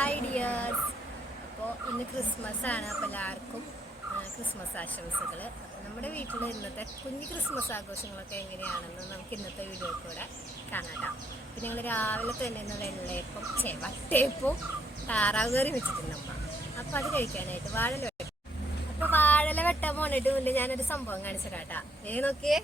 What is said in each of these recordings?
Hi dears. അപ്പോൾ ഇന്ന് Christmas ആണ്. അപ്പോൾ എല്ലാവർക്കും ക്രിസ്മസ് ആശംസകൾ. നമ്മുടെ വീട്ടിൽ ഇന്നത്തെ കുഞ്ഞു ക്രിസ്മസ് ആഘോഷങ്ങളൊക്കെ എങ്ങനെയാണെന്ന് നമുക്ക് ഇന്നത്തെ വീഡിയോ കൂടെ കാണാം. പിന്നെ ഞങ്ങൾ രാവിലെ തന്നെ ഇന്ന് വെള്ളയപ്പം വട്ടയപ്പവും താറാവ് കറി വെച്ചിട്ടുണ്ട് അമ്മ. അപ്പോൾ അത് കഴിക്കാനായിട്ട് വാഴല വെട്ടം. അപ്പോൾ വാഴല വെട്ടാൻ പോണിട്ട് മുന്നേ ഞാനൊരു സംഭവം കാണിച്ചിട്ടാ. നോക്കിയേ,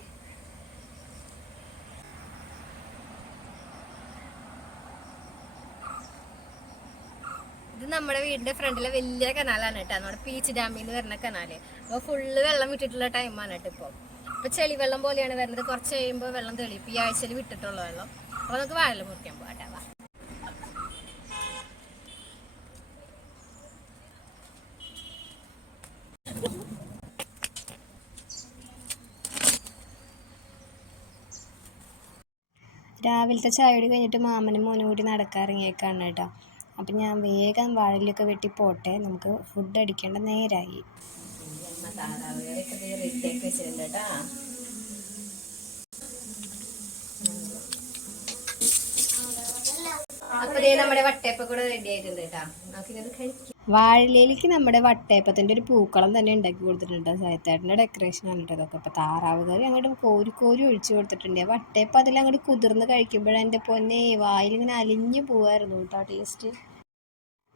ഇത് നമ്മുടെ വീടിന്റെ ഫ്രണ്ടിലെ വലിയ കനാലാണ് കേട്ടോ. നമ്മുടെ പീച്ച് ഡാമിൽ നിന്ന് വരുന്ന കനാല്. അപ്പോൾ ഫുള്ള് വെള്ളം വിട്ടിട്ടുള്ള ടൈമാണ് കേട്ടോ. ഇപ്പൊ ചെളി വെള്ളം പോലെയാണ് വരുന്നത്. കുറച്ച് കഴിയുമ്പോൾ വെള്ളം തെളിയും. ഈ ആഴ്ചയിൽ വിട്ടിട്ടുള്ള വെള്ളം. അപ്പോൾ നമുക്ക് വാഴ മുറിക്കാൻ പോകാം. രാവിലത്തെ ചായയോട് കഴിഞ്ഞിട്ട് മാമനും മോനും കൂടി നടക്കാറിങ്ങിയേക്കാണ് കേട്ടോ. അപ്പം ഞാൻ വേഗം വാഴയിലൊക്കെ വെട്ടി പോട്ടെ, നമുക്ക് ഫുഡ് അടിക്കേണ്ട നേരായി. നമ്മുടെ വട്ടയപ്പ കൂടെ റെഡി ആയിട്ടുണ്ട് കേട്ടോ. വാഴയിലേക്ക് നമ്മുടെ വട്ടയപ്പത്തിൻ്റെ ഒരു പൂക്കളം തന്നെ ഉണ്ടാക്കി കൊടുത്തിട്ടുണ്ട്. സായത്തേട്ടൻ്റെ ഡെക്കറേഷനാണ് കേട്ടോ അതൊക്കെ. അപ്പോൾ താറാവ് കറി അങ്ങോട്ട് കോരി ഒഴിച്ചു കൊടുത്തിട്ടുണ്ട്. വട്ടയപ്പം അതിലങ്ങോട്ട് കുതിർന്ന് കഴിക്കുമ്പോഴെൻ്റെ പൊന്നെ വായിലിങ്ങനെ അലിഞ്ഞു പോവായിരുന്നു കേട്ടോ ടേസ്റ്റ്.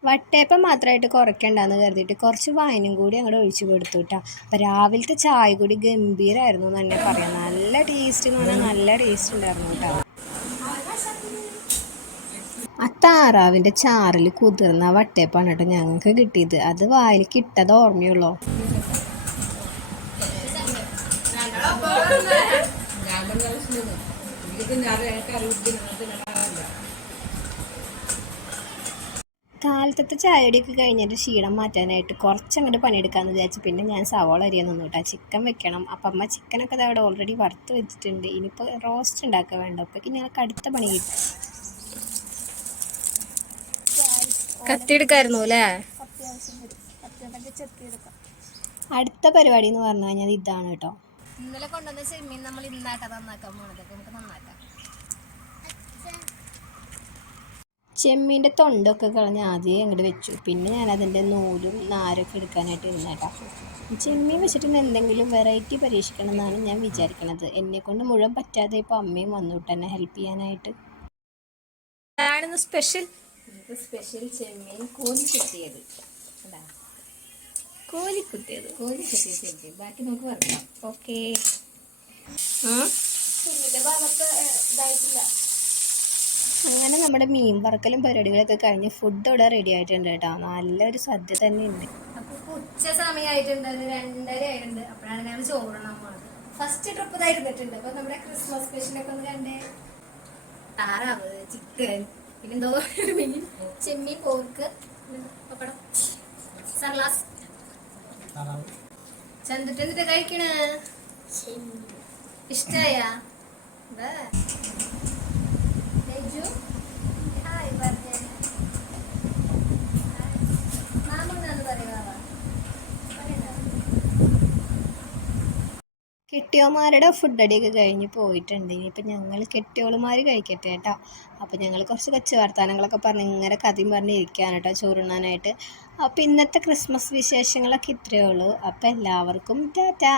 വട്ടയപ്പം മാത്രമായിട്ട് കുറയ്ക്കണ്ടെന്ന് കരുതിയിട്ട് കുറച്ച് വൈനും കൂടി അങ്ങോട്ട് ഒഴിച്ചു കൊടുത്തു കേട്ടോ. അപ്പം രാവിലത്തെ ചായ കൂടി ഗംഭീരമായിരുന്നു എന്ന് തന്നെ പറയാം. നല്ല ടേസ്റ്റ് എന്ന് പറഞ്ഞാൽ നല്ല ടേസ്റ്റ് ഉണ്ടായിരുന്നു കേട്ടോ. ആ താറാവിൻ്റെ ചാറിൽ കുതിർന്ന വട്ടയപ്പാണ് കേട്ടോ ഞങ്ങൾക്ക് കിട്ടിയത്. അത് വായിൽ കിട്ടത് ഓർമ്മയുള്ളൂ. കാലത്തത്തെ ചായയുടെയൊക്കെ കഴിഞ്ഞിട്ട് ക്ഷീണം മാറ്റാനായിട്ട് കുറച്ചങ്ങോട്ട് പണിയെടുക്കാമെന്ന് വിചാരിച്ചു. പിന്നെ ഞാൻ സവാള അരിയാൻ നിന്നു കേട്ടോ. ചിക്കൻ വെക്കണം. അപ്പം അമ്മ ചിക്കനൊക്കെ അവിടെ ഓൾറെഡി വറുത്ത് വെച്ചിട്ടുണ്ട്. ഇനിയിപ്പോൾ റോസ്റ്റ് ഉണ്ടാക്കുക വേണ്ട. അപ്പോഴേക്കും ഞങ്ങൾക്ക് അടുത്ത പണി കിട്ടും. കത്തിയെടുക്കായിരുന്നു അല്ലേ? അടുത്ത പരിപാടി എന്ന് പറഞ്ഞു കഴിഞ്ഞാൽ ഇതാണ് കേട്ടോ. ഇന്നലെ കൊണ്ടുവന്ന ചെമ്മീൻ നമ്മൾ ഇന്നാട്ടാ നന്നാക്കാൻ പോണത്. നമുക്ക് നന്നാക്കാം. ചെമ്മീൻ്റെ തൊണ്ടൊക്കെ കളഞ്ഞ് ആദ്യം അങ്ങോട്ട് വെച്ചു. പിന്നെ ഞാനതിൻ്റെ നൂലും നാരൊക്കെ എടുക്കാനായിട്ട് ഇരുന്നേട്ടാ. ചെമ്മീൻ വെച്ചിട്ട് എന്തെങ്കിലും വെറൈറ്റി പരീക്ഷിക്കണം എന്നാണ് ഞാൻ വിചാരിക്കണത്. എന്നെക്കൊണ്ട് മുഴുവൻ പറ്റാതെ ഇപ്പോൾ അമ്മയും വന്നിട്ട് എന്നെ ഹെൽപ്പ് ചെയ്യാനായിട്ട്. സ്പെഷ്യൽ ചെമ്മീൻ കോലിക്കുത്തിയത്. ബാക്കി നമുക്ക് വറക്കാം. ഓക്കെ. അങ്ങനെ നമ്മുടെ മീൻ വറക്കലും പരിപാടികളൊക്കെ കഴിഞ്ഞ് ഫുഡ് ഇവിടെ റെഡി ആയിട്ടുണ്ട് കേട്ടോ. നല്ലൊരു സദ്യ തന്നെ ഉണ്ട്. അപ്പോൾ ഉച്ച സമയമായിട്ടുണ്ട്. 2:30 ആയിട്ടുണ്ട്. അപ്പോഴാണ് ഞാൻ ചോറിനാൻ പോകുന്നത്. ഫസ്റ്റ് ട്രിപ്പ് ഇതായിരുന്നിട്ടുണ്ട്. അപ്പോൾ നമ്മുടെ ക്രിസ്മസ് സ്പെഷ്യലൊക്കെ ഒന്ന് കണ്ടേ. താറാവ്, ചിക്കൻ, പിന്നെ എന്തോ മീൻ, ചെമ്മീൻ, പോർക്ക്, പപ്പടം, സർലാസ്. ചന്തിട്ട് എന്നിട്ട് കഴിക്കണ ഇഷ്ടായ? കെട്ടിയോമാരുടെ ഫുഡ് അടിയൊക്കെ കഴിഞ്ഞ് പോയിട്ടുണ്ട്. ഇനിയിപ്പോൾ ഞങ്ങൾ കെട്ടിയോളുമാർ കഴിക്കട്ടെ കേട്ടോ. അപ്പോൾ ഞങ്ങൾ കുറച്ച് കൊച്ചു വർത്താനങ്ങളൊക്കെ പറഞ്ഞ് ഇങ്ങനെ കഥയും പറഞ്ഞിരിക്കുകയാണ് കേട്ടോ ചോറുണ്ണാനായിട്ട്. അപ്പോൾ ഇന്നത്തെ ക്രിസ്മസ് വിശേഷങ്ങളൊക്കെ ഇത്രയേ ഉള്ളൂ. അപ്പോൾ എല്ലാവർക്കും ടാറ്റാ.